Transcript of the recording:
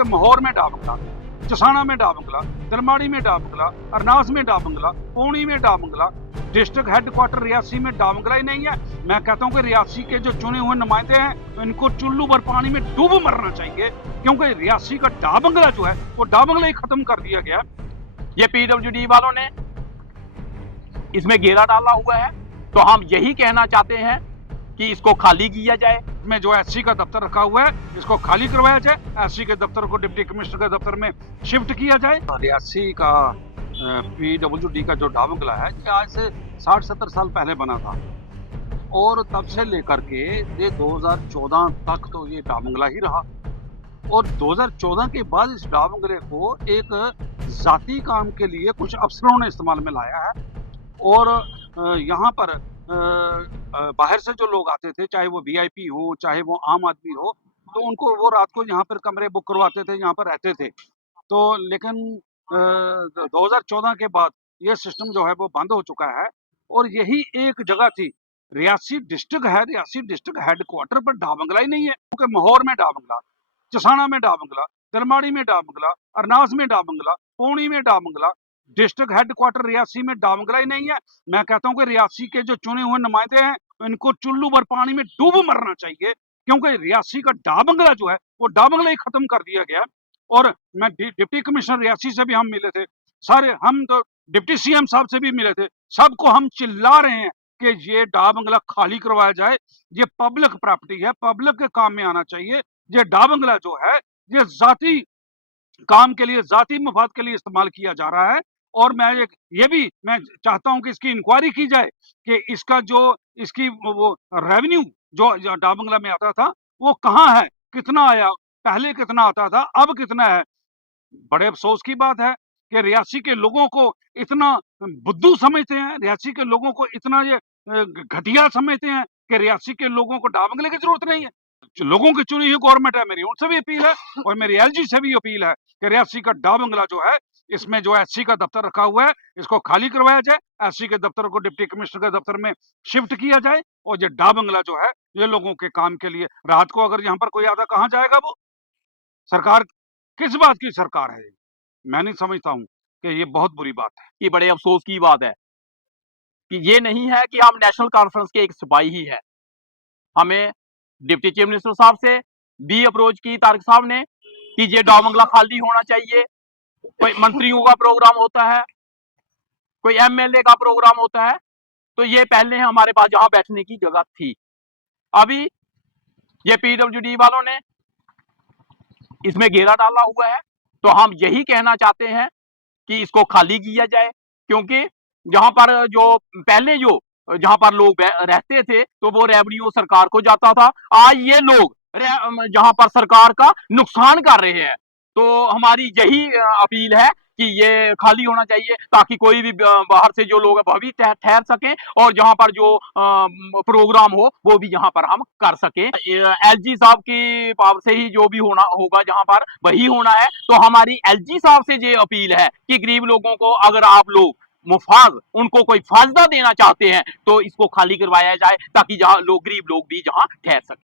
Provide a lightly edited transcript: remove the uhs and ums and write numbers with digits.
क्योंकि माहौर में डाबंगला, चसाना में डाबंगला, दलमाड़ी में डाबंगला, अरनास में डाबंगला, पौनी में डाबंगला, डिस्ट्रिक्ट हेडक्वार्टर रियासी में डाबंगला ही नहीं है। मैं कहता हूँ कि रियासी के जो चुने हुए नुमाइंदे हैं इनको चुल्लू भर पानी में डूब मरना चाहिए, क्योंकि रियासी का डाबंगला जो है वो डाबंगला ही खत्म कर दिया गया। ये पीडब्ल्यूडी वालों ने इसमें घेरा डाला हुआ है, तो हम यही कहना चाहते हैं कि इसको खाली किया जाए। में जो एससी का दफ्तर रखा हुआ है इसको खाली करवाया जाए, एससी के दफ्तर को डिप्टी कमिश्नर के दफ्तर में शिफ्ट किया जाए। रियासी का पीडब्ल्यूडी का जो डाबंगला है ये आज से 60-70 साल पहले बना था, और तब से लेकर के ये 2014 तक तो ये डाबंगला ही रहा। और 2014 के बाद इस डाबंगले को एक जाती काम के लिए कुछ अफसरों ने इस्तेमाल में लाया है, और यहाँ पर बाहर से जो लोग आते थे, चाहे वो वीआईपी हो चाहे वो आम आदमी हो, तो उनको वो रात को यहाँ पर कमरे बुक करवाते थे, यहाँ पर रहते थे। तो लेकिन 2014 के बाद ये सिस्टम जो है वो बंद हो चुका है, और यही एक जगह थी। रियासी डिस्ट्रिक्ट है, रियासी डिस्ट्रिक्ट हेडक्वार्टर पर डाबंगला ही नहीं है, क्योंकि माहौर में डाबंगला, चसाना में डाबंगला, दलमाड़ी में डाबंगला, अरनास में डाबंगला, पौनी में डाबंगला, डिस्ट्रिक्ट हेडक्वार्टर रियासी में डाबंगला ही नहीं है। मैं कहता हूँ कि रियासी के जो चुने हुए नुमाइंदे हैं इनको चुल्लू भर पानी में डूब मरना चाहिए, क्योंकि रियासी का डाबंगला जो है वो डाबंगला ही खत्म कर दिया गया। और मैं डिप्टी कमिश्नर रियासी से भी हम मिले थे, सारे हम तो डिप्टी सीएम साहब से भी मिले थे, सबको हम चिल्ला रहे हैं कि ये डाबंगला खाली करवाया जाए। ये पब्लिक प्रॉपर्टी है, पब्लिक के काम में आना चाहिए। ये डाबंगला जो है ये जाती काम के लिए, जाती मफाद के लिए इस्तेमाल किया जा रहा है। और ये भी मैं चाहता हूं कि इसकी इंक्वायरी की जाए कि इसका जो इसकी वो रेवेन्यू जो डाबंगला में आता था वो कहाँ है, कितना आया, पहले कितना आता था, अब कितना है। बड़े अफसोस की बात है कि रियासी के लोगों को इतना बुद्धू समझते हैं, रियासी के लोगों को इतना ये घटिया समझते हैं कि रियासी के लोगों को डाबंगले की जरूरत नहीं है। जो लोगों की चुनी हुई गवर्नमेंट है, मेरी उनसे भी अपील है और मेरी एलजी से भी अपील है कि रियासी का डाबंगला जो है इसमें जो एससी का दफ्तर रखा हुआ है इसको खाली करवाया जाए, एससी के दफ्तर को डिप्टी कमिश्नर के दफ्तर में शिफ्ट किया जाए। और ये डाबंगला जो है ये लोगों के काम के लिए, रात को अगर यहाँ पर कोई आता कहाँ जाएगा वो? सरकार किस बात की सरकार है? मैं नहीं समझता हूँ कि ये बहुत बुरी बात है। ये बड़े अफसोस की बात है कि ये नहीं है कि हम नेशनल कॉन्फ्रेंस के एक सिपाही ही है। हमें डिप्टी चीफ मिनिस्टर साहब से भी अप्रोच की तारिक साहब ने कि ये डाबंगला खाली होना चाहिए। कोई मंत्रियों का प्रोग्राम होता है, कोई एमएलए का प्रोग्राम होता है, तो ये पहले हमारे पास जहां बैठने की जगह थी। अभी ये पीडब्ल्यूडी वालों ने इसमें घेरा डाला हुआ है, तो हम यही कहना चाहते हैं कि इसको खाली किया जाए, क्योंकि जहां पर जो पहले जो जहां पर लोग रहते थे तो वो रेवेन्यू सरकार को जाता था। आज ये लोग जहां पर सरकार का नुकसान कर रहे हैं, तो हमारी यही अपील है कि ये खाली होना चाहिए, ताकि कोई भी बाहर से जो लोग हैं वह भी ठहर सकें, और जहां पर जो प्रोग्राम हो वो भी यहाँ पर हम कर सकें। एलजी साहब की पावर से ही जो भी होना होगा जहां पर वही होना है। तो हमारी एलजी साहब से ये अपील है कि गरीब लोगों को अगर आप लोग मुफाज उनको कोई फायदा देना चाहते हैं तो इसको खाली करवाया जाए, ताकि जहां लोग गरीब लोग भी जहां ठहर सकें।